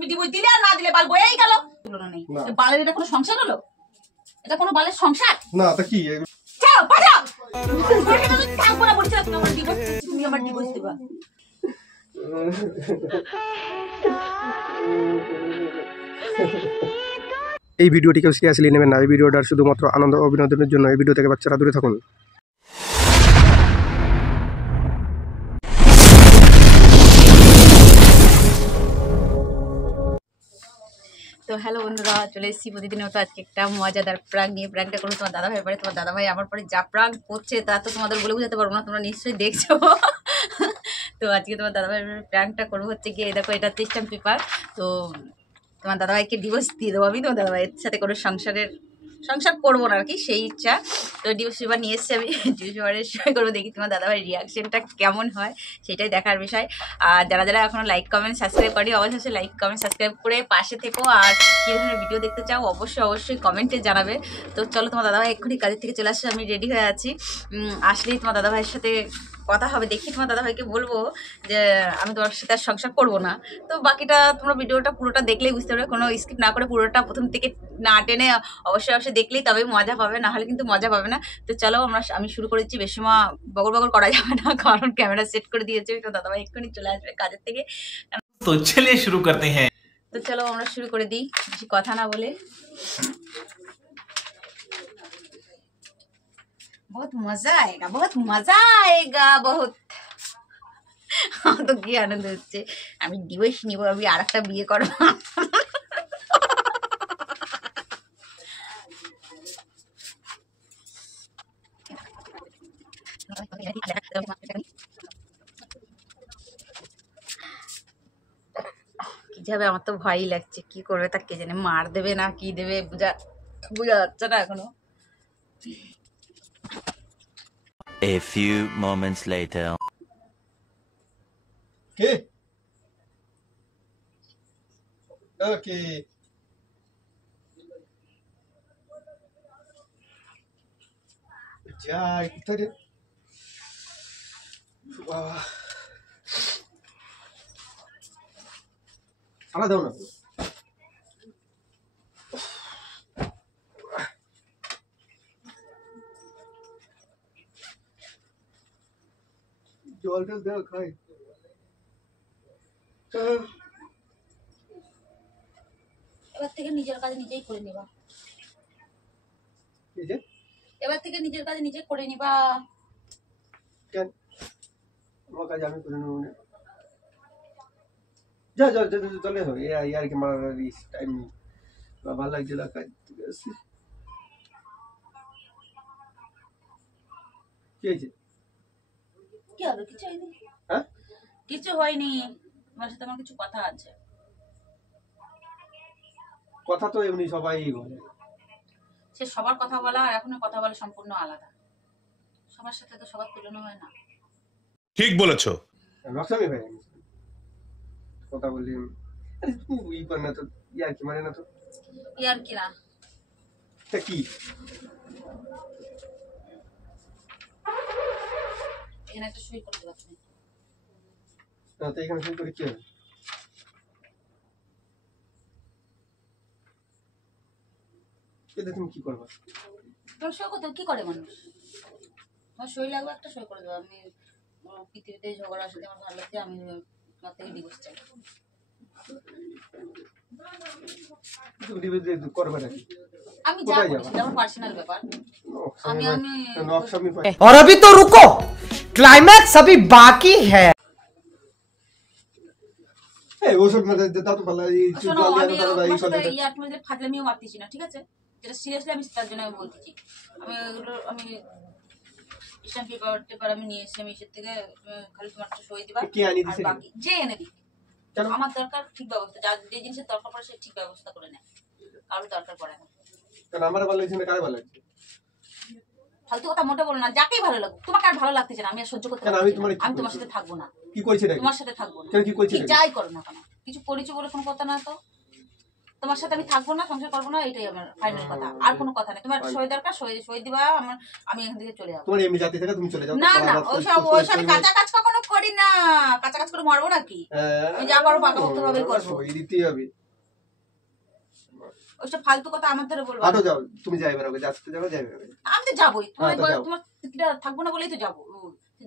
তুমি ডিভোর্স দিলে আর না দিলে বাল বয়েই গেল। তুলনা নেই। বালের এটা কোনো সংসার হলো? এটা কোনো বালের সংসার না। তা কি যাও বাজাও। আমি থাকবো না বলছিলাম, তুমি আমার ডিভোর্স দিবা। এই ভিডিওটি কেউ সিরিয়াসলি নেবেন না। এই ভিডিওটার শুধুমাত্র আনন্দ ও বিনোদনের জন্য। এই ভিডিও থেকে বাচ্চারা দূরে থাকুন। তো হ্যালো বন্ধুরা, চলে এসেছি প্রতিদিনের মতো আজকে একটা মজাদার প্রাঙ্ক নিয়ে। প্রাঙ্কটা করবো তোমার দাদাভাইয়ের পরে। তোমার দাদাভাই আমার পরে যা প্রাঙ্ক করছে তা তো তোমাদের বলে বোঝাতে পারবো না, তোমরা নিশ্চয়ই দেখছো। তো আজকে তোমার দাদাভাইয়ের প্রাঙ্কটা করবো হচ্ছে গিয়ে দেখো, এটা স্ট্যাম্প পেপার। তো তোমার দাদাভাইকে ডিভোর্স দিয়ে দেবো আমি। তোমার দাদাভাইয়ের সাথে কোনো সংসার করবো না আর কি, সেই ইচ্ছা। তো ডিভোর্স পেপার নিয়ে এসেছি আমি, ডিভোর্স পেপারের সই করবো। দেখি তোমার দাদাভাইয়ের রিয়াকশনটা কেমন হয়, সেটাই দেখার বিষয়। আর যারা যারা এখনো লাইক কমেন্ট সাবস্ক্রাইব করি, অবশ্যই লাইক কমেন্ট সাবস্ক্রাইব করে পাশে থেকো। আর কী ধরনের ভিডিও দেখতে চাও অবশ্যই কমেন্টে জানাবে। তো চলো, তোমার দাদাভাই এক্ষুনি কাজের থেকে চলে আসছে, আমি রেডি হয়ে আছি। আসলেই তোমার দাদাভাইয়ের সাথে কথা হবে। দেখি তোমার দাদাভাইকে বলবো যে আমি তোমার সাথে আর সংসার করবো না। তো বাকিটা তোমরা ভিডিওটা পুরোটা দেখলেই বুঝতে পারবে, কোনো স্কিপ না করে পুরোটা প্রথম থেকে না টেনে অবশ্যই দেখলেই তবেই মজা পাবে, না হলে কিন্তু মজা পাবে না। তো চলো আমি শুরু করে দিচ্ছি। বেশি সময় বগর করা যাবে না, কারণ ক্যামেরা সেট করে দিয়েছে। তো দাদাভাই এক্ষুনি চলে আসবে কাজের থেকে। তো চলিয়ে শুরু করতে হ্যাঁ। তো চলো আমরা শুরু করে দিই, বেশি কথা না বলে। बहुत मजा आएगा, बहुत मजा आएगा, बहुत। তো কি আনন্দ হচ্ছে, আমি ডিভোর্স নিব, আমি আর একটা বিয়ে করবো। কি যাবে, আমার তো ভয়ই লাগছে। কি করবে তা কে জানে, মার দেবে না কি দেবে বোঝা যাচ্ছে না এখনো। A few moments later. Okay. যাই কোথায় সারা দাও না। জলটা দাও খাই। এবার থেকে নিজের কাজ নিজেই করে নিবা। এবার থেকে নিজের কাজ নিজে করে নিবা। কেন আমার কাজ আমি করে নেবো না? যা যা চলে যাও। ইয়ার কি মারার টাইম ভালো লাগছে না কাজ। ঠিক আছে, কি হয়েছে? কি হবে? কিছু হয়নি। হ্যাঁ, কিছু হয়নি। তোমার সাথে আমার কিছু কথা আছে। কথা তো এমনি সবাই বলে। সে সবার কথা বলা আর এখন কথা বলা সম্পূর্ণ আলাদা। সবার সাথে তো সবার তুলনা হয় না। ঠিক বলেছো। নকশামি ভাই কথা বলি। আরে তুই ই কর না তো, ইয়ার কি মানে না তো। ইয়ার কি না? তা কি এখানে একটা সই করে দেবা তুমি। না তো এখানে সই করে কি হবে? এতে তুমি কি করবা? তোর সই করতে কি করে মানুষ? তোমার সই লাগবে, একটা সই করে দেবো। আমি পৃথিবীতে ঝগড়া আসলে আমার ভালো লাগছে, আমি তোমার থেকে ডিভোর্স চাই। করবে নাকি? আমি যা করি সেটা আমার পার্সোনাল ব্যাপার। আমি নকশামি ভাই। और अभी तो रुको, क्लाइमैक्स अभी बाकी है। এই ওসব মানে দাও তো ভালো। এই শোনো, জল আমি দিয়ে দাও এই তোমার কথা। সাথে ইয়ার মধ্যে ফাজলামিও মারতেছি না, ঠিক আছে? যেটা সিরিয়াসলি আমি তার জন্য বলতেছি। আমি স্ট্যাম্প পেপার আমি নিয়ে এসেছি। আমি এসের থেকে খালি তোমার একটা সই দিবা। কে আনি দিছে? বাকি যে এনে দিই। আমার দরকার ঠিক ব্যবস্থা, যে জিনিসের দরকার পড়ে সে ঠিক ব্যবস্থা করে নেয়। কারোর দরকার পড়ে না। কারণ আমার ভালো লাগছে না, কারে ভালো লাগছে? ফালতু কথা মোটে বলো না। যাকেই ভালো লাগবে, তোমাকে আর ভালো লাগতেছে না, আমি আর সহ্য করতে পারছি না। আমি তোমার সাথে থাকবো না। কি কইছে নাকি? তোমার সাথে থাকবো না। কেন কি কইছে? যাই করো না কেন, কিছু করেছো বলে কোনো কথা না। তো তোমার সাথে আমি থাকবো না, সংসার করবো না, এটাই আমার ফাইনাল কথা। আর কোনো কথা নেই। তোমার সই দরকার, সই দিবা, আমি এখান থেকে চলে যাবো। তোমার এমনি জাতি থেকে তুমি চলে যাও। না না, ওইসব আমি কাঁচা কাজ কখনো করি না। কাঁচা কাজ করে মরবো নাকি? আমি যা করবো পাকা ভক্ত ভাবেই করবো। সই দিতেই হবে। ওইসব ফালতু কথা আমার ধরে বলবো। আটো যাও, তুমি যাইবে না, যাচ্ছে যাবে যাইবে। আমি তো যাবোই, তোমার যাও। তোমার থাকবো না বলেই তো যাবো।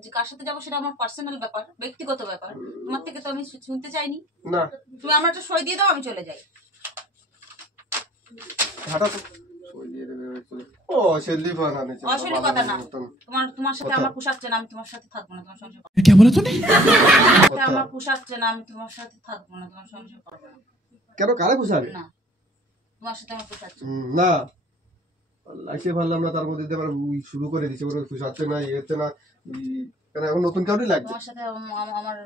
যে কার সাথে যাবো সেটা আমার পার্সোনাল ব্যাপার, ব্যক্তিগত ব্যাপার। তোমার থেকে তো আমি শুনতে চাইনি। না, তুমি আমার একটা সই দিয়ে দাও, আমি চলে যাই। হাঁটা তো সই দিয়ে দেবে। ও সেলদি ফান আনেছে। আসলে কথা না। তোমার সাথে আমার পোশাক চেনা, আমি তোমার সাথে থাকবো না, তোমার সংসার করবো क्या बोला तूने? না। আমার পোশাক চেনা, আমি তোমার সাথে থাকবো না, তোমার সংসার করবো না। কেন কারে পোষাবে? না, তোমার সাথে আমার পোশাক চেনা। না, লাইসে ভাবলাম না, তার মধ্যে আবার শুরু করে দিছে, ওর পোষাচ্ছে না, ইয়েতে না। কেন এখন নতুন কাউরি লাগবে? তোমার সাথে আমার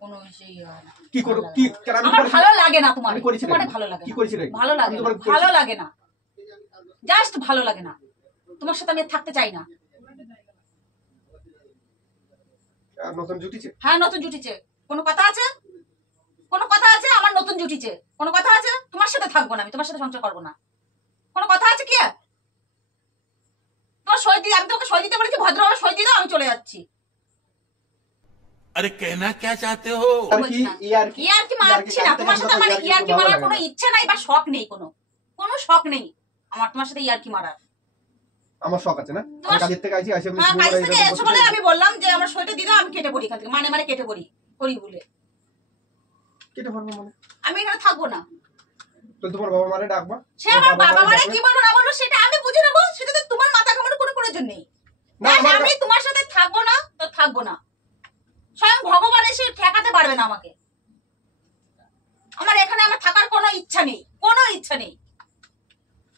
কোনো বিষয় হয় না। কি করো কি কেন? আমার ভালো লাগে না তোমার। আমি করেছি তোমারে নাকি? ভালো লাগে কি না। করেছি নাকি? ভালো লাগে আমি না, তোমার ভালো লাগে না, জাস্ট ভালো লাগে না। তোমার সাথে আমি আর থাকতে চাই না। আর নতুন জুটিছে? হ্যাঁ, নতুন জুটিছে। কোনো কথা আছে? কোনো কথা আছে? আমার নতুন জুটিছে। কোনো কথা আছে? তোমার সাথে থাকবো না, আমি তোমার সাথে সংসার করবো না। কোনো কথা আছে কি? তোমার সই দিয়ে, আমি তোমাকে সই দিতে বলেছি, ভদ্রভাবে সই দিয়ে দাও, আমি চলে যাচ্ছি। अरे कहना क्या चाहते हो? আর কি ইয়ারকি মারছি না তোমার সাথে। আমার ইয়ারকি মারার কোনো ইচ্ছে নাই বা শখ নেই, কোনো শখ নেই আমার তোমার সাথে ইয়ারকি মারার। আমার শখ আছে না, আমি কাজের থেকে আইছি, আসি আমি হ্যাঁ, শুরু কাজ করে থেকে এসে বলে আমি বললাম যে আমার সইটা দিয়ে দাও, আমি কেটে পড়ি এখান থেকে। মানে কেটে পড়ি বলে কেটে ফেলবো মানে। আমি এখানে থাকবো না। তো তোমার বাবা মারে ডাকবা। সে আমার বাবা মারে কি বলবো না বলবো সেটা আমি বুঝে নেবো। সেটা তো তোমার মাথা ঘামানোর কোনো প্রয়োজন নেই। না, আমি তোমার সাথে থাকবো না তো থাকবো না। স্বয়ং ভগবান এসে ঠেকাতে পারবে না আমাকে। আমার এখানে আমার থাকার কোনো ইচ্ছা নেই, কোনো ইচ্ছা নেই।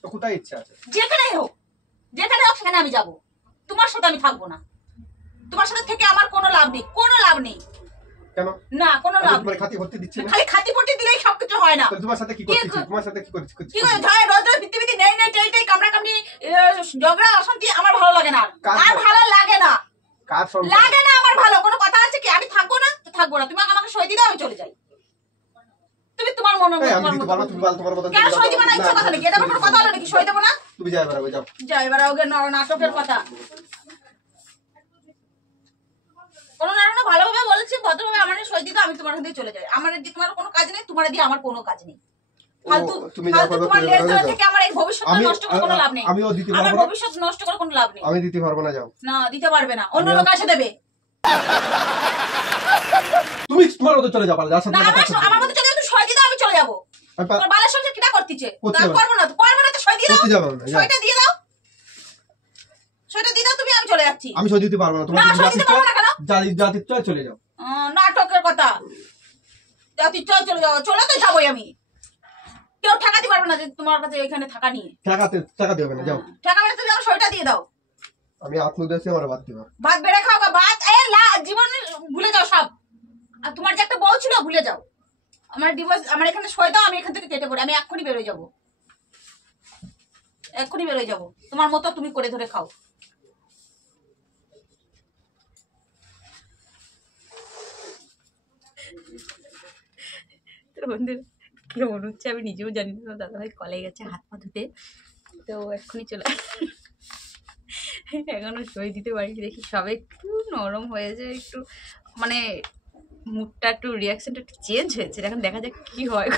তো কোথায় ইচ্ছা আছে? যেখানে হোক সেখানে আমি যাব। তোমার সাথে আমি থাকবো না। তোমার সাথে থেকে আমার কোনো লাভ নেই, কোনো লাভ নেই। কেন? না, কোনো লাভ তোমার নেই। খাতি ভর্তি দিচ্ছে না? খালি খাতি পটি দিলেই সবকিছু হয় না। তোমার সাথে কি করছিস? তোমার সাথে কি করছিস? কি করে ঝয় রোজ রোজ পৃথিবীতে নেই টাই কামড়া কামড়ি ঝগড়া অশান্তি আমার ভালো লাগে না। আর ভালো লাগে না, কার সঙ্গে লাগে না আমার ভালো। কোনো কথা আছে কি? আমি থাকবো না তো থাকবো না। তুমি আমাকে সই দিয়ে দাও, আমি চলে যাই। তুমি তোমার মনে আমি দিতে পারবো, তুমি বল তোমার মত। কেন সই দিবা না? ইচ্ছা কথা নাকি? এটা কোনো কথা হলো নাকি? সই দেবো না? তুমি যাই বেরাবে, যাও। যাই এবার ওকে নাটকের কথা। কোনো নাটক ভালোভাবে বলছি, ভদ্রভাবে আমার সই দিতে, আমি তোমার সাথে চলে যাই। আমার দিয়ে তোমার কোনো কাজ নেই, তোমার দিয়ে আমার কোনো কাজ নেই। ফালতু তুমি যা করবে তোমার করে লেজ যাও। থেকে আমার এই ভবিষ্যৎ নষ্ট করে কোনো লাভ নেই। আমিও দিতে আমার পারবো না। ভবিষ্যৎ নষ্ট করে কোনো লাভ নেই। আমি দিতে পারবো না, যাও। না, দিতে পারবে না, অন্য লোক এসে দেবে। তুমি তোমার মতো চলে যাও, পারলে যার সাথে না, কথা বলছি। আমার মতো যদি তুমি সই দিয়ে দাও, আমি চলে যাবো। আমি তোর বালের সংসার কিটা করতেছে? করতে তা হবে। করবো না তো সই দিয়ে দাও। করতে যাবো না, যাও। সইটা দিয়ে দাও, সইটা দিয়ে দাও তুমি, আমি চলে যাচ্ছি। আমি সই দিতে পারবো না, তোমার না, সই দিতে পারবো না কেন? জাতির চয় চলে যাও। নাটকের কথা। জাতির চল চলে যাবো, চলে তো যাবোই আমি। কেউ ঠেকাতে পারবে না যে তোমার কাছে এখানে থাকা নিয়ে। টাকা দেবে না, যাও। ঠেকাবে না, তুমি আমার সইটা দিয়ে দাও। আমি আত্মদেশে আমার বাদ দিবা। ভাত বেড়ে খাও বা ভাত জীবন ভুলে যাও সব। আর তোমার যে একটা বউ ছিল ভুলে যাও। আমার ডিভোর্স, আমার এখানে সই দাও, আমি এখান থেকে কেটে পড়ি। আমি এক্ষুনি বেরোয় যাবো, এক্ষুনি বেরোয় যাবো। তোমার মতো তুমি করে ধরে খাও। তো বন্ধুরা কেমন হচ্ছে আমি নিজেও জানি না। দাদাভাই কলে গেছে হাত পা ধুতে, তো এক্ষুনি চলে এখনো সই দিতে পারিনি। দেখি সব একটু নরম হয়েছে, একটু মানে মুডটা একটু রিয়াকশনটা একটু চেঞ্জ হয়েছে। এখন দেখা যাক কি হয়।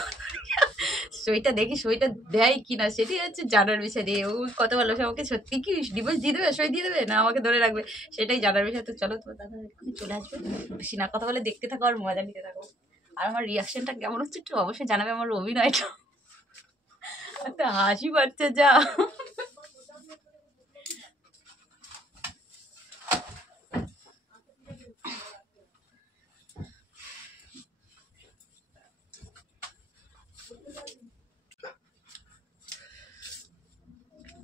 সইটা দেখি সইটা দেয় কিনা, সেটাই হচ্ছে জানার বিষয়। দিয়ে ও কত ভালো আমাকে সত্যি কি ডিভোর্স দিয়ে দেবে, সই দিয়ে দেবে, না আমাকে ধরে রাখবে, সেটাই জানার বিষয়। তো চলো, তোমার দাদা এক্ষুনি চলে আসবে। বেশি না কথা বলে দেখতে থাকো আর মজা নিতে থাকো। আর আমার রিয়াকশনটা কেমন হচ্ছে একটু অবশ্যই জানাবে। আমার অভিনয়টা একটা হাসি পাচ্ছে যা।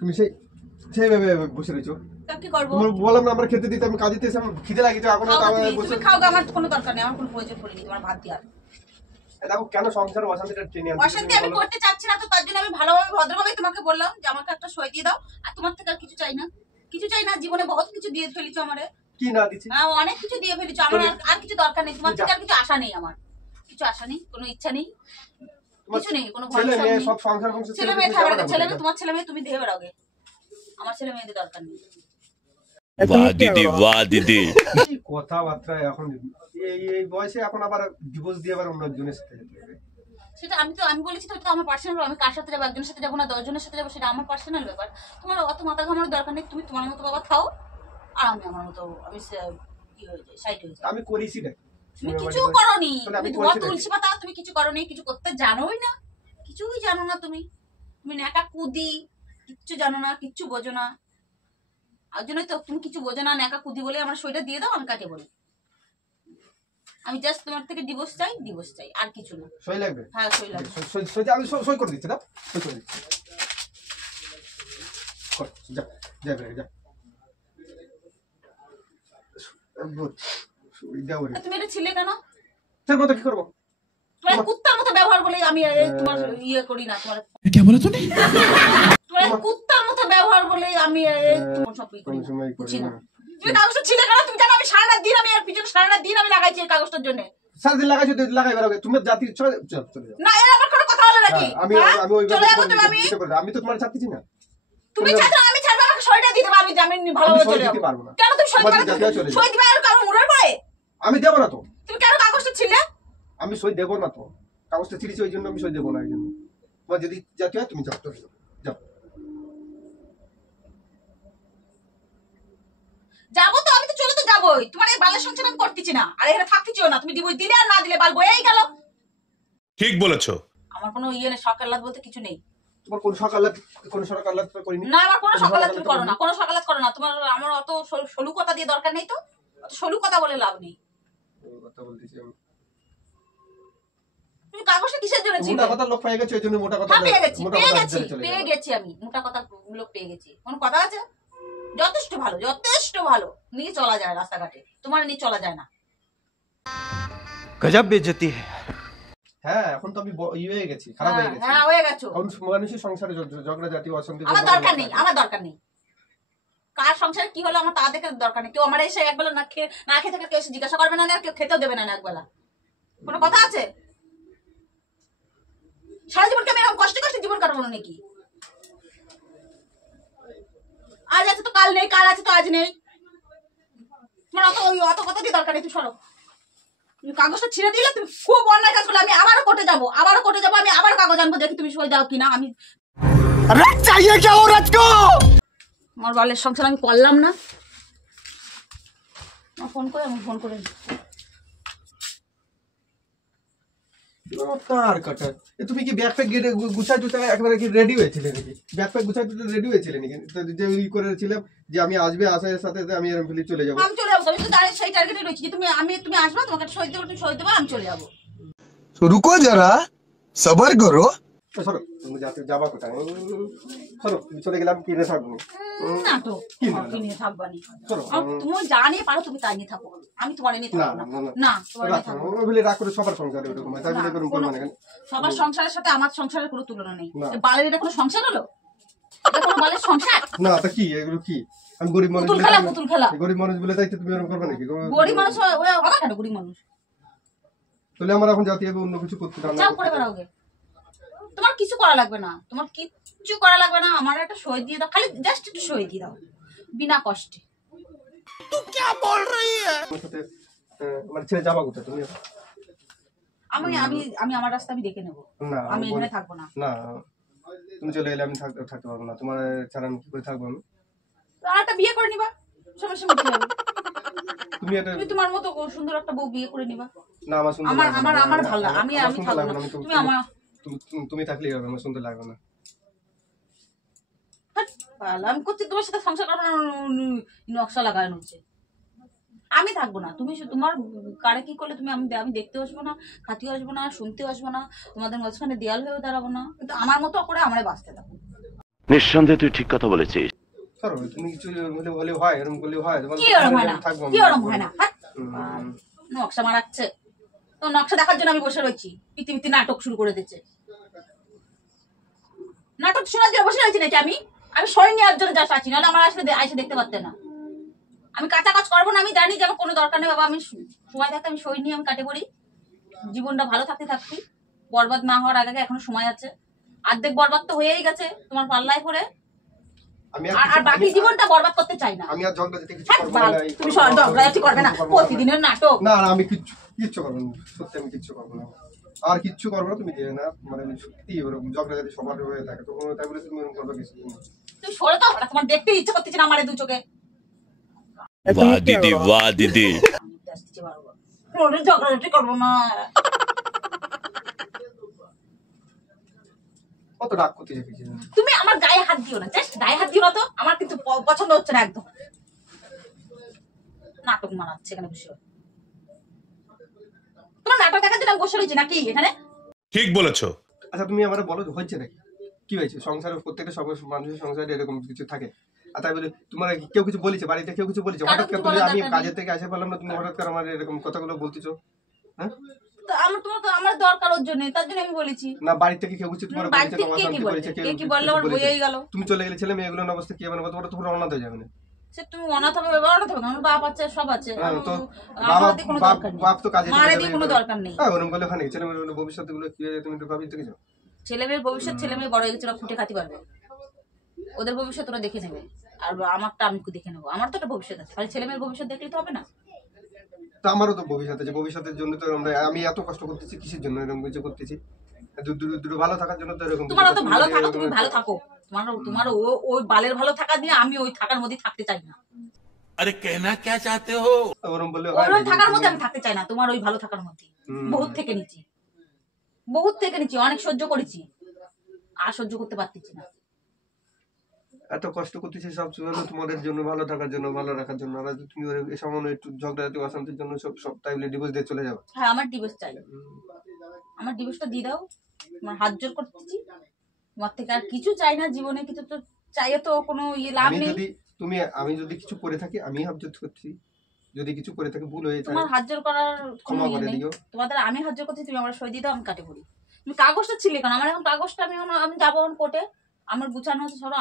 তুমি সেইভাবে বসে রয়েছো। কি করবো? তোমার বললাম না আমার খেতে দিতে, আমি কাজে দিতে আমার খিদে লাগিছে এখন। তুমি খাও, আমার কোনো দরকার নেই, আমার কোনো প্রয়োজন পড়েনি তোমার ভাত দেওয়ার। দেখো কেন সংসার অশান্তিটা টেনে আনছে। অশান্তি আমি করতে চাচ্ছি না, তো তার জন্য আমি ভালোভাবে ভদ্রভাবে তোমাকে বললাম যে আমাকে একটা সই দিয়ে দাও। আর তোমার থেকে আর কিছু চাই না, কিছু চাই না। জীবনে বহুত কিছু দিয়ে ফেলেছো আমারে। কি না দিছি? হ্যাঁ, অনেক কিছু দিয়ে ফেলেছো। আমার আর কিছু দরকার নেই, তোমার থেকে আর কিছু আশা নেই। আমার কিছু আশা নেই, কোনো ইচ্ছা নেই। কিছু নেই, কোনো ছেলে ভরসা মেয়ে নেই। সব সংসার সংসার ছেলে মেয়ে থাকবে না, ছেলে মেয়ে তোমার ছেলে মেয়ে তুমি দেবে আগে, আমার ছেলে মেয়েদের দরকার নেই। वाह दीदी वाह दीदी কি কথাবার্তা এখন এই বয়সে এখন আবার ডিভোর্স দিয়ে আবার অন্য একজনের সাথে যেতে হবে। সেটা আমি বলেছি তো, এটা আমার পার্সোনাল, আমি কার সাথে যাবো, একজনের সাথে যাবো না 10 জনের সাথে যাবো, সেটা আমার পার্সোনাল ব্যাপার। তোমার অত মাথা ঘামানোর দরকার নেই, তুমি তোমার মতো বাবা থাও, আর আমি আমার মতো আমি কি হয়ে যাই, সাইড হয়ে যাই। আমি করিছি না, তুমি কিছু করনি, তাহলে আমি তুমি তোমার করেছি তুলসী পাতা, তুমি কিছু করনি, কিছু করতে জানোই না, কিছুই জানো না তুমি, তুমি নেকা কুদি, কিচ্ছু জানো না, কিচ্ছু বোঝো না। আর জন্যই তো তুমি কিছু বোঝো না, নেকা কুদি বলে আমার সইটা দিয়ে দাও, আমি কাটে বলি। আমি জাস্ট তোমার থেকে ডিভোর্স চাই, আর কিছু না। সই লাগবে? হ্যাঁ, সই লাগবে। আমি সই করে দিচ্ছি না, সই করে দিচ্ছি। কর, যা যা বেরে যা। সই দাও রে। তুমি এটা ছিলে কেন? তোর মতো কি করবো? তোমার কুত্তার মতো ব্যবহার বলে আমি তোমার ইয়ে করি না, তোমার क्या बोला तूने? তোমার কুত্তার মতো ব্যবহার বলে আমি তোমার সব ই করি কোন না, সময় করি বুঝি না। না। তুমি কাগজটা ছিলে কেন? তুমি জানো আমি সারাটা দিন, আমি এর পিছনে সারাটা দিন আমি লাগাইছি এই কাগজটার জন্য। সারাদিন লাগাইছো, লাগাই বেরোবে তুমি জাতি চলে যাও। না, এর আবার কোনো কথা হলো নাকি? আমি হ্যাঁ? আমি ওই চলে যাবো তুমি, আমি তো তোমার চাচ্ছি না। তুমি ছাড়ো, আমি ছাড়বো, আমাকে সইটা দিতে পারো, আমি জামিন ভালোভাবে সই চলে দিতে যাবো। পারবো না। কেন তুমি সই তোমার দিবে না? জাতীয় চলে যাবে। সই দিবে আর কারো মুড়ে পড়ে? আমি দেবো না তো, তুমি কেন কাগজটা ছিলে? আমি সই দেবো না তো, কাগজটা ছিঁড়েছি ওই জন্য আমি সই দেবো না। এই জন্য তোমার যদি জাতি হয় তুমি যাও, যাও। যাবো তো, আমি তো চলে তো যাবোই, তোমার এই বালের সংসার আমি করতেছি না, আর এখানে থাকতেছিও না। তুমি ডিভোর্স দিলে আর না দিলে বাল বয়েই গেল। ठीक बोलेছো আমার কোনো ইয়ে নেই, সকালাত বলতে কিছু নেই। তোমার কোন সকাল করিনি। না, আমার কোনো কোনো সকালাত সকালাত তুমি করো না, কোনো সকালাত করো না। তোমার আমার অত সলু কথা দিয়ে দরকার নেই তো, অত সলু কথা বলে লাভ নেই। কথা বলতেছি আমি। তুমি কাগজটা কিসের জন্য ছিলে? মোটা কথা লোক পেয়ে গেছে ওই জন্য মোটা কথা হ্যাঁ, পেয়ে গেছি, মোটা পেয়ে কথা গেছি, চলে পেয়ে গেল। গেছি, আমি মোটা কথা লোক পেয়ে গেছি। কোনো কথা আছে? যথেষ্ট ভালো, যথেষ্ট ভালো, নিয়ে চলা যায় রাস্তাঘাটে, তোমার নিয়ে চলা যায় না। गजब बेइज्जती है। হ্যাঁ, এখন তো আমি ইয়ে হয়ে গেছি, খারাপ হয়ে গেছি। হ্যাঁ, হয়ে গেছো। কারণ মানুষের সংসারে ঝগড়া জাতীয় অশান্তি আমার দরকার নেই, আমার দরকার নেই। কার সংসারে কি হলো আমার তা দেখে দরকার নেই। কেউ আমার এসে একবেলা না খেয়ে থেকে কেউ এসে জিজ্ঞাসা করবে না, আর কেউ খেতেও দেবে না একবেলা। কোনো কথা আছে? সারা জীবনকে আমি এরকম কষ্টে কষ্টে জীবন কাটাবো নাকি? আজ আছে তো কাল নেই, কাল আছে তো আজ নেই। তোমার অত কথা দিয়ে দরকার নেই, তুমি সরো। তুমি কাগজটা ছিঁড়ে দিলে, তুমি খুব অন্যায় কাজ করলে। আমি আবারও কোর্টে যাবো, আমি আবার কাগজ আনবো, দেখি তুমি সই দাও কিনা। আমি चाहिए क्या औरत को? আমার বালের সংসার আমি করলাম না। ফোন করে কার কাটা তুমি কি ব্যাগ প্যাক গুছাই টুছাই একেবারে কি রেডি হয়েছিলে নাকি? ব্যাগ প্যাক গুছাই টুছাই রেডি হয়েছিলে নাকি? যে ই করেছিলাম যে আমি আসবে, আসার সাথে সাথে আমি এরকম ফেলে চলে যাবো। আমি চলে যাবো, আমি তো সেই টার্গেটে রয়েছি যে তুমি আসবে, তোমাকে সই দেবো, তুমি সই দেবো, আমি চলে যাবো। तो रुको जरा, सबर करो। সরো, তুমি যাবা কোথায়? সরো, তুমি চলে গেলাম, কিনে থাকবো। না তো কি না? কি নিয়ে থাকবা নি? চলো। তুমি যা নিয়ে পারো তুমি তাই নিয়ে থাকো, আমি তোমার নিয়ে থাকবো না। না, তোমার নিয়ে থাকবো না। ওরা বলে রাগ করে সবার সংসারে ওরকম হয়, তাই বলে এরকম করবো না কেন? সবার সংসারের সাথে আমার সংসারের কোনো তুলনা নেই। না। বালের এটা কোনো সংসার হলো? এটা কোনো বালের সংসার? না, তা কি এগুলো কি? আমি গরিব মানুষ পুতুল বলে খেলা, পুতুল খেলা। গরিব মানুষ বলে তাই তো তুমি এরকম করবে নাকি? গরিব মানুষ আবার কেন গরিব মানুষ? তাহলে আমার এখন জাতি হবে অন্য কিছু করতে যাও করে বেড়াও গে। তোমার কিছু করা লাগবে না, তোমার কিচ্ছু করা লাগবে না। আমার একটা সই দিয়ে দাও, খালি জাস্ট একটু সই দিয়ে দাও, বিনা কষ্টে। আমার ছেড়ে যাবা কোথায় তুমি? আমি আমার রাস্তা আমি দেখে নেবো, না, আমি এখানে থাকবো না। না, তুমি চলে এলে আমি থাকতে পারবো না। তোমার ছাড়া আমি কি করে থাকবো? আমি আর একটা বিয়ে করে নিবা, সমস্যা কি হবে? তুমি এটা তুমি তোমার মতো সুন্দর একটা বউ বিয়ে করে নিবা। না, আমার সুন্দর আমার লাগবে না। আমার আমার ভালো লাগে, আমি সুন্দর থাকবো লাগবে না। না, তুমি আমার তুমি থাকলেই হবে, আমার সুন্দর লাগবে না। আমি করছি তোমার সাথে সংসার করার নকশা লাগানো হচ্ছে। আমি থাকবো না, তুমি তোমার কারে কি করলে তুমি আমি দেখতে আসবো না, খাতিও আসবো না, শুনতেও আসবো না, তোমাদের মাঝখানে দেয়াল হয়েও দাঁড়াবো না। কিন্তু আমার মতো করে আমারে বাঁচতে থাকো। নিঃসন্দেহে তুই ঠিক কথা বলেছিস। সরো, তুমি কিছু বলে হয়, এরকম করলে হয়? তোমার কি ওরম হয় না, থাকবো কি ওরম হয় না? নকশা মারাচ্ছে তো, নকশা দেখার জন্য আমি বসে রয়েছি। পৃথিবীতে নাটক শুরু করে দিচ্ছে, নাটক শোনার জন্য বসে রয়েছি নাকি? আমি সই নেওয়ার জন্য যা আছি, নাহলে আমার আসলে এসে দেখতে পারতে না। আমি কাঁচা কাজ করবো না, আমি জানি যে আমার কোনো দরকার নেই বাবা। আমি সময় থাকতে আমি সই নিয়ে আমি কাটে পড়ি, জীবনটা ভালো থাকতে বরবাদ না হওয়ার আগে এখনো সময় আছে। অর্ধেক বরবাদ তো হয়েই গেছে তোমার পাল্লায় পড়ে। আমি আর বাকি জীবনটা বরবাদ করতে চাই না। আমি আর ঝগড়া যেতে কিছু হ্যাঁ, করবো না। তুমি ঝগড়াঝাটি করবে না, প্রতিদিনের নাটক। না না, আমি কিচ্ছু করবো না, সত্যি আমি কিচ্ছু করবো না, আর কিচ্ছু করবো না। তুমি যেও না, মানে আমি সত্যি ওরকম ঝগড়া যদি সবার হয়ে থাকে তখন তাই বলে তুমি এরকম করবে কিছু না। তুমি সরে দাও, তোমার দেখতে ইচ্ছে করতেছে না আমারে দু চোখে। वाह दीदी वाह दीदी ঝগড়াঝাটি করবো না। কত রাগ করতে শিখেছি। তুমি আমার গায়ে হাত দিও না, জাস্ট গায়ে হাত দিও না তো, আমার কিন্তু পছন্দ হচ্ছে না একদম। নাটক মারাচ্ছে এখানে বসে। তোমার নাটক দেখার জন্য আমি বসে রয়েছি নাকি এখানে? ठीक बोलेছো। আচ্ছা তুমি আমার বলো হচ্ছে নাকি, কি হয়েছে? সংসারে প্রত্যেকটা সব মানুষের সংসারে এরকম কিছু থাকে, আর তাই বলে তোমার কেউ কিছু বলেছে, বাড়িতে কেউ কিছু বলেছে? হঠাৎ করে তুমি, আমি কাজের থেকে আসে বললাম না, তুমি হঠাৎ করে আমার এরকম কথাগুলো বলতেছো? হ্যাঁ, তো আমার দরকার ওর জন্য, তার জন্য আমি বলেছি। না বাড়ি থেকে কেউ কিছু তোমার বাড়ি বলেছে, থেকে তোমার কে সামনে কি বলেছে, বলছে? কে কি বললে আমার বইয়েই গেল। তুমি চলে গেলে ছেলে মেয়েগুলোর অবস্থা কি হবে? তোমার তো পুরো অনাথ হয়ে যাবে না। সে তুমি অনাথ হবে, অনাথ হবে, আমার বাপ আছে, সব আছে। হ্যাঁ, তো আমাদের কোনো দরকার নেই, বাপ তো কাজে মারে দিয়ে কোনো দরকার নেই। হ্যাঁ, ওরকম বলে ওখানে ছেলে মেয়ের ভবিষ্যৎ গুলো কি হয়ে যায় তুমি একটু ভাবি দেখেছো? ছেলে মেয়ের ভবিষ্যৎ, ছেলে মেয়ে বড় হয়ে গেছে, ওরা খুঁটে খাতি পারবে, ওদের ভবিষ্যৎ ওরা দেখে নেবে, আর আমারটা আমি দেখে নেবো। আমার তো একটা ভবিষ্যৎ আছে, খালি ছেলে মেয়ের ভবিষ্যৎ দেখলে তো হবে না। তো আমারও তো ভবিষ্যৎ আছে, ভবিষ্যতের জন্য তো আমি এত কষ্ট করতেছি, কিসের জন্য এরকম কিছু করতেছি? দুটো ভালো থাকার জন্য তো এরকম। তোমার তো ভালো থাকো, তুমি ভালো থাকো, তোমার ওই বালের ভালো থাকা দিয়ে আমি ওই থাকার মধ্যে থাকতে চাই না। अरे कहना क्या चाहते हो। ওরকম বললে ওই থাকার মধ্যে আমি থাকতে চাই না, তোমার ওই ভালো থাকার মধ্যে। বহুত থেকে নিচ্ছি, অনেক সহ্য করেছি, আর সহ্য করতে পারতেছি না। এত কষ্ট করতেছি সব তোমাদের জন্য, ভালো থাকার জন্য, ভালো রাখার জন্য, আর তুমি সামান্য একটু ঝগড়াতে অশান্তির জন্য সব তাই বলে ডিভোর্স দিয়ে চলে যাবে। হ্যাঁ, আমার ডিভোর্স চাই, আমার ডিভোর্সটা দিয়ে দাও, তোমার হাত জোর করতেছি। তোমার থেকে আর কিছু চাই না জীবনে, কিছু তো চাইয়ে তো কোনো লাভ নেই। আমি যদি কিছু করে থাকি, আমি হাত জোর করছি, যদি কিছু করে থাকি ভুল হয়ে যায় তোমার হাত জোর করার ক্ষমা করে দিও। তোমাদের আমি হাত জোর করছি, তুমি আমার সই দিয়ে দাও, আমি কাটে পড়ি। তুমি কাগজটা ছিলে কেন? আমার এখন কাগজটা আমি যাবো এখন কোর্টে, আমার গুছানো হচ্ছে সরো,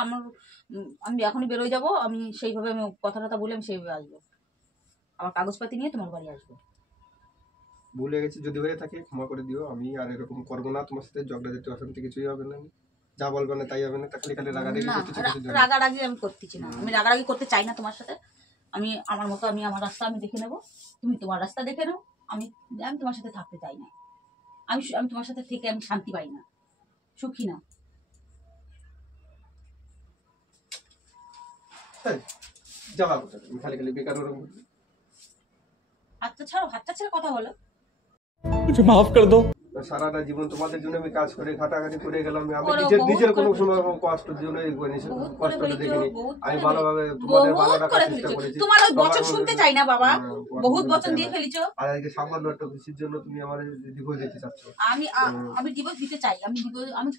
আমি এখনই বেরোয় যাবো, আমি সেইভাবে আমি কথা বলে আমি সেইভাবে আসবো, আমার কাগজপাতি নিয়ে তোমার বাড়ি আসবো। ভুলে গেছি, যদি হয়ে থাকে ক্ষমা করে দিও, আমি আর এরকম করবো না তোমার সাথে, ঝগড়া যেতে অশান্তি কিছুই হবে না, যা বলবে না তাই হবে না, খালি খালি রাগারাগি করতেছি। রাগারাগি আমি করতেছি না, আমি রাগারাগি করতে চাই না তোমার সাথে। আমি আমার মতো, আমি আমার রাস্তা আমি দেখে নেবো, তুমি তোমার রাস্তা দেখে নাও। আমি তোমার সাথে থাকতে চাই না, আমি তোমার সাথে থেকে আমি শান্তি পাই না, সুখী না। যাওয়া খালি খালি বেকার ওরকম। হাতটা ছেড়ে কথা বলো। मुझे माफ कर दो। সারাটা জীবন তোমাদের জন্য আমি কাজ করে খাটাখাটি করে গেলাম, আমি করো, নিজের কোনো বহুত সময় কষ্টের জন্য বহুত করে কষ্টটা ফেলেছো, দেখিনি। বহুত আমি করে ভালোভাবে ফেলেছো, তোমাদের ভালো বহুত রাখার করে চেষ্টা ফেলেছো। করেছি। তোমার ওই বচন শুনতে চাই না বাবা, বহুত বচন দিয়ে ফেলেছো। আর আজকে সামান্য একটা খুশির জন্য তুমি আমার ডিভোর্স দিতে চাচ্ছ? আমি ডিভোর্স দিতে চাই, আমি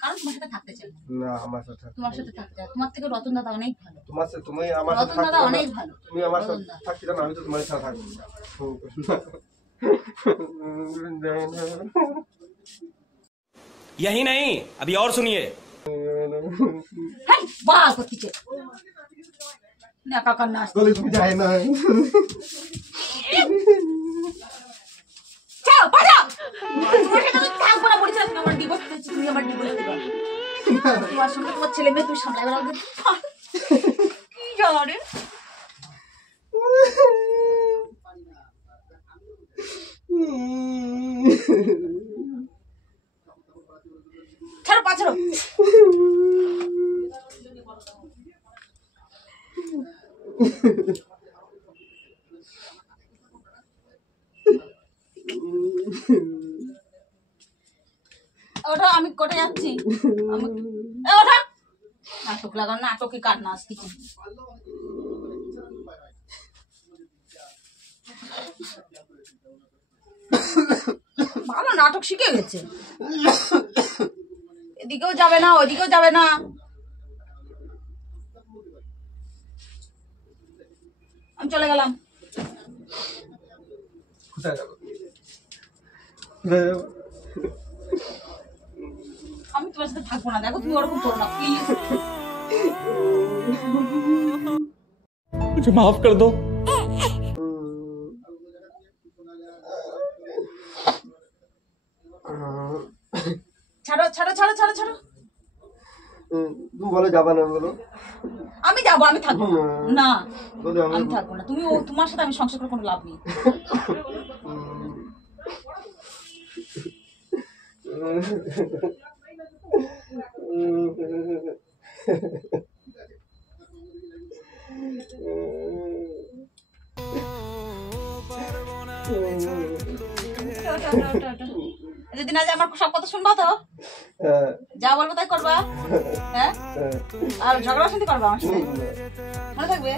কারণ তোমার সাথে থাকতে চাই না, আমার সাথে তোমার সাথে থাকতে চাই। তোমার থেকে রতন দাদা অনেক ভালো, তুমি আমার সাথে রতন দাদা থাকতে অনেক ভালো। তুমি আমার সাথে থাকতে চাও না, আমি তো তোমার সাথে থাকবো না। यही नहीं, अभी और सुनिए। হ্যাঁ, বাল করতেছে না কাকা, না বলে তুমি যাই না। যাও পাঠাও, তোমার সাথে আমি থাকবো না বলেছিলাম, তুমি আমার ডিভোর্স দিয়েছি, তুমি আমার ডিভোর্স দিবা। তোমার সঙ্গে তোমার ছেলে মেয়ে তুমি সামলাই বেড়াবে, কি জানো রে। ছাড়ো পা ছাড়ো। ওটা আমি কোটে যাচ্ছি, ওটা নাটক লাগানো, নাটকে কার নাচ কিছু। ভালো নাটক শিখে গেছে, এদিকেও যাবে না ওইদিকেও যাবে না। আমি চলে গেলাম। কোথায় যাবো? আমি তোমার সাথে থাকবো না, দেখো তুমি ওরকম করো না প্লিজ। मुझे माफ कर दो। ছাড়ো ছাড়ো। তুমি বলে যাবা না বলো? আমি যাবো, আমি থাকবো না। না বলো আমি থাকবো না, তুমি তোমার সাথে আমি সংসার করে কোনো লাভ নেই। যদি না যে আমার সব কথা শুনবা তো, যা বলবো তাই করবা, হ্যাঁ? আর ঝগড়া শান্তি করবা আমার সাথে, মনে থাকবে?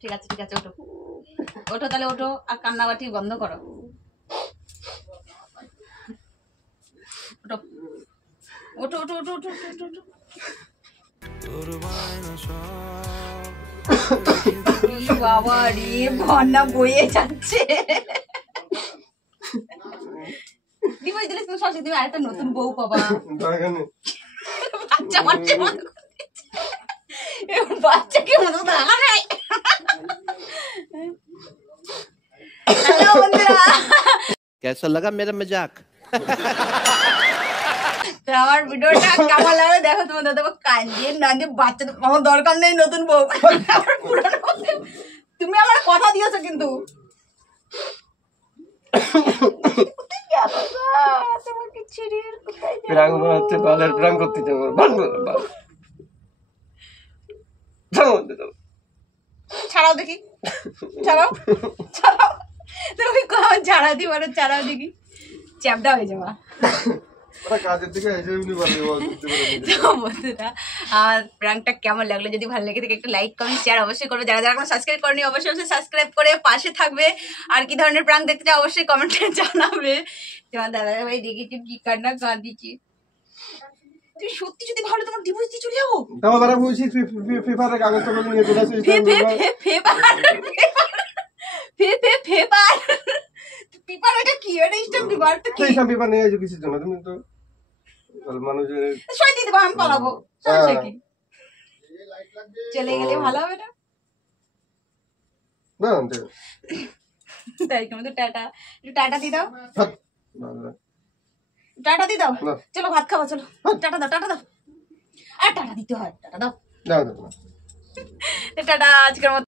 ঠিক আছে ঠিক আছে, ওঠো ওঠো তাহলে, ওঠো আর কান্নাকাটি বন্ধ করো। ওঠো ওঠো ওঠো ওঠো ওঠো ওঠো। বাবা রে, বন্যা বয়ে যাচ্ছে। দিবই দিলে তুমি সরস্বতী, তুমি আরেকটা নতুন বউ পাবা। বাচ্চা বাচ্চা বাচ্চাকে মতো দাঁড়ায়। হ্যালো বন্ধুরা, कैसा लगा मेरा मजाक? তো আমার ভিডিওটা কেমন লাগে দেখো, তোমার দাদা কাঁদিয়ে না দিয়ে বাচ্চা, আমার দরকার নেই নতুন বউ, আমার পুরানো বউ। তুমি আমার কথা দিয়েছো কিন্তু। তোমাকে ছেড়ে আর কোথায় যাবো? প্রাং হচ্ছে বালের প্রাং করতে যাবো, ভাঙবো ছাড়াও দেখি, ছাড়াও ছাড়াও, তুমি ছাড়া দি বলো, ছাড়াও দেখি, চ্যাপটা হয়ে যাবা। কাজের দিকে এসে এমনি বন্ধুরা, আর প্র্যাঙ্কটা কেমন লাগলো, যদি ভালো লেগে থাকে একটা লাইক কমেন্ট শেয়ার অবশ্যই করবে। যারা যারা এখন সাবস্ক্রাইব করেনি অবশ্যই অবশ্যই সাবস্ক্রাইব করে পাশে থাকবে। আর কি ধরনের প্র্যাঙ্ক দেখতে চাও অবশ্যই কমেন্টে জানাবে। তোমার দাদা ভাই দেখেছি কি কান্না কাঁদিছি। তুই সত্যি যদি ভালো, তোমার ডিভোর্স দিয়ে চলে যাবো। তোমার বারা বলছি ফিফারের কাগজ টাগজ নিয়ে চলে আসিস। পেপার এটা কি? এটা স্ট্যাম্প পেপার তো কি? এইসব পেপার নিয়ে আসো কিসের জন্য? তুমি তো মানুষের সই দিয়ে দেবো, আমি পালাবো। সমস্যা কি? চলে গেলে ভালো হবে না? তাই কেমন? টাটা, একটু টাটা দিয়ে দাও, টাটা দিয়ে দাও। চলো ভাত খাবো, চলো টাটা দাও, টাটা দাও। আর টাটা দিতে হয়, টাটা দাও। টাটা আজকের মতো।